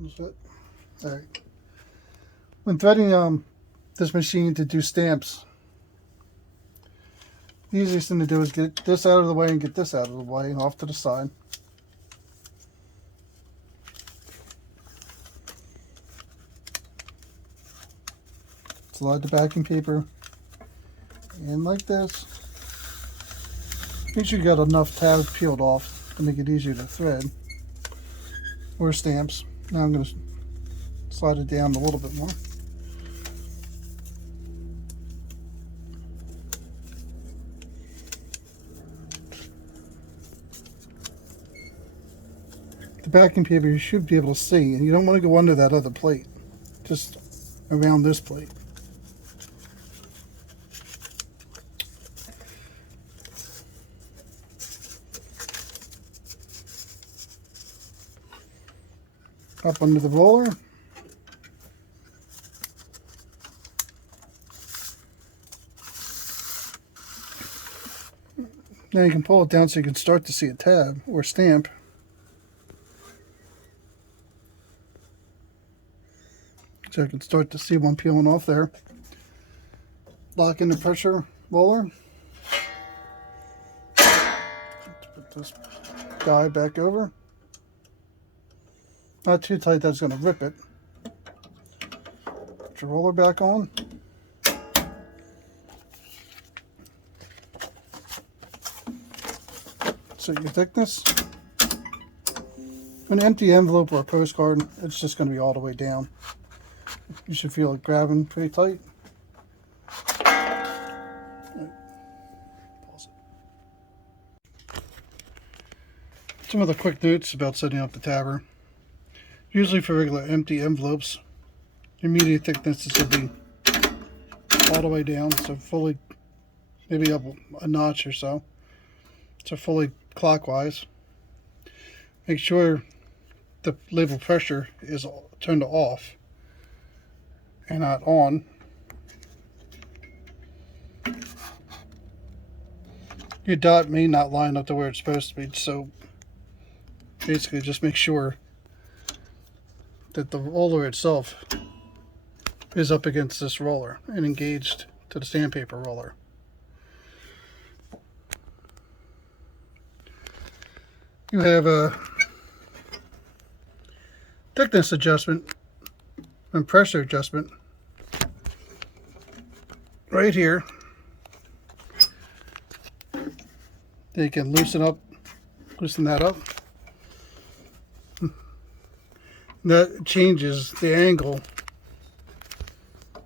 That's it. All right. When threading this machine to do stamps, the easiest thing to do is get this out of the way and get this out of the way, off to the side. Slide the backing paper in like this. Make sure you got enough tabs peeled off to make it easier to thread or stamps. Now I'm going to slide it down a little bit more. The backing paper you should be able to see, and you don't want to go under that other plate, just around this plate. Up under the roller. Now you can pull it down so you can start to see a tab or stamp. So I can start to see one peeling off there. Lock in the pressure roller. Let's put this guy back over. Not too tight, that's going to rip it. Put your roller back on. Set your thickness. An empty envelope or a postcard, it's just going to be all the way down. You should feel it grabbing pretty tight. Pause it. Some other quick notes about setting up the tabber. Usually for regular empty envelopes, your media thickness is going to be all the way down, so fully, maybe up a notch or so. So fully clockwise. Make sure the label pressure is turned off and not on. Your dot may not line up to where it's supposed to be, so basically just make sure that the roller itself is up against this roller and engaged to the sandpaper roller. You have a thickness adjustment and pressure adjustment right here. You can loosen that up. That changes the angle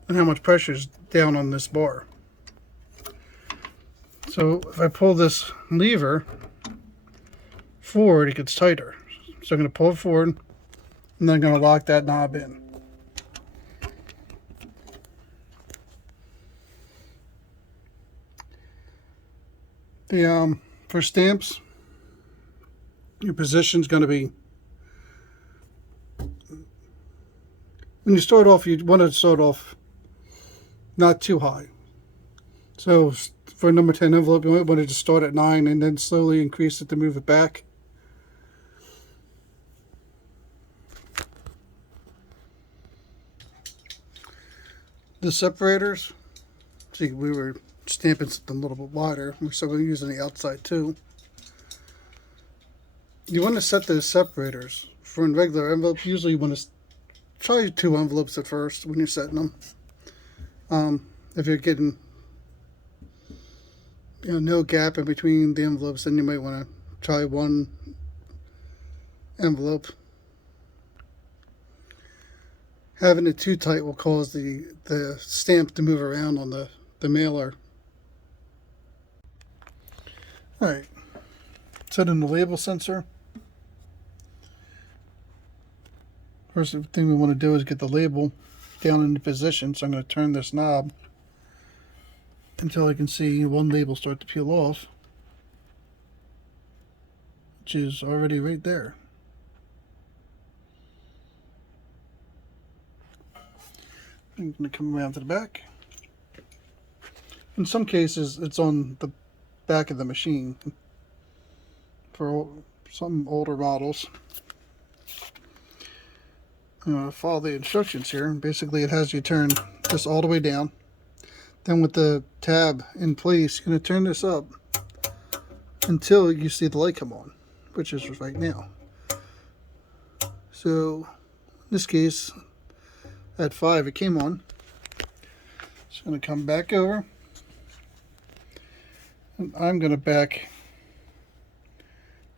and how much pressure is down on this bar. So if I pull this lever forward, it gets tighter. So I'm going to pull it forward and then I'm going to lock that knob in. For stamps, your position is going to be, when you start off, you want to start off not too high. So for a number 10 envelope, you might want to just start at 9 and then slowly increase it to move it back. The separators, see, we were stamping something a little bit wider. We're still going to use on the outside too. You want to set those separators for in regular envelopes. Usually you want to try 2 envelopes at first when you're setting them. If you're getting no gap in between the envelopes, then you might want to try 1 envelope. Having it too tight will cause the stamp to move around on the mailer. Alright, set in the label sensor. First thing we want to do is get the label down into position, so I'm going to turn this knob until I can see one label start to peel off, which is already right there. I'm going to come around to the back. In some cases, it's on the back of the machine for some older models. I'm going to follow the instructions here. Basically, it has you turn this all the way down. Then with the tab in place, you're going to turn this up until you see the light come on, which is right now. So in this case, at 5 it came on. It's going to come back over, and I'm going to back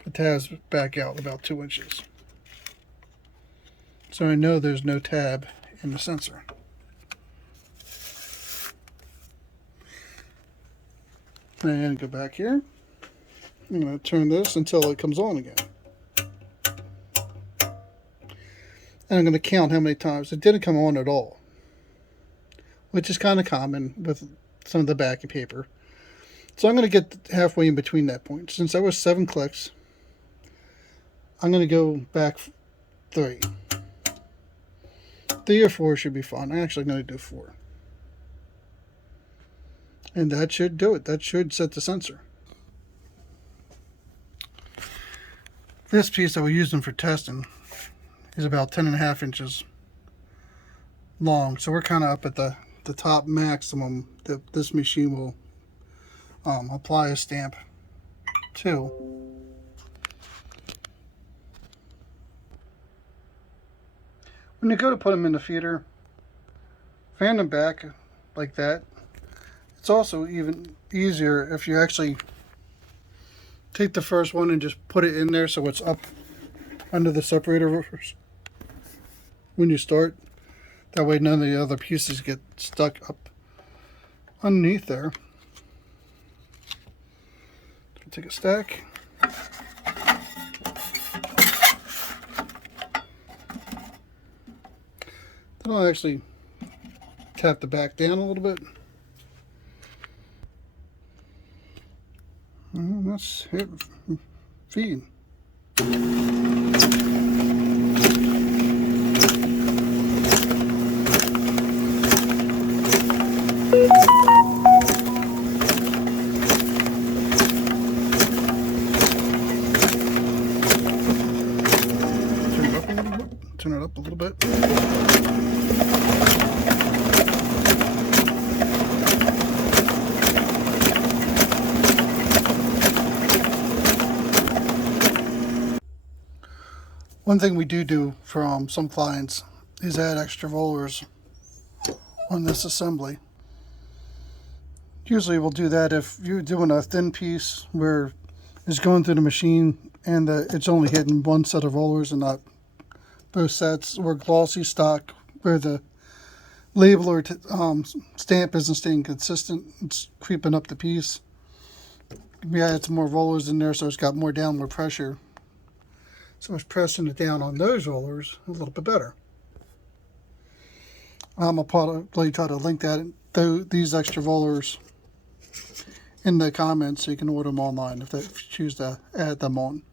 the tabs back out about 2 inches. So I know there's no tab in the sensor. And go back here. I'm going to turn this until it comes on again. And I'm going to count how many times it didn't come on at all, which is kind of common with some of the backing paper. So I'm going to get halfway in between that point. Since that was 7 clicks, I'm going to go back 3. 3 or 4 should be fine. I'm actually going to do 4. And that should do it. That should set the sensor. This piece that we're using for testing is about 10.5 inches long. So we're kind of up at the top maximum that this machine will apply a stamp to. When you go to put them in the feeder, fan them back like that. It's also even easier if you actually take the first one and just put it in there so it's up under the separator when you start. That way none of the other pieces get stuck up underneath there. So take a stack. Then I'll actually tap the back down a little bit. And let's hit feed. Turn it up a little bit. One thing we do from some clients is add extra rollers on this assembly. Usually we'll do that if you're doing a thin piece where it's going through the machine and it's only hitting one set of rollers and not both sets, or glossy stock where the label or stamp isn't staying consistent. It's creeping up the piece. We add some more rollers in there so it's got more downward pressure. So it's pressing it down on those rollers a little bit better. I'll probably try to link these extra rollers in the comments so you can order them online if you choose to add them on.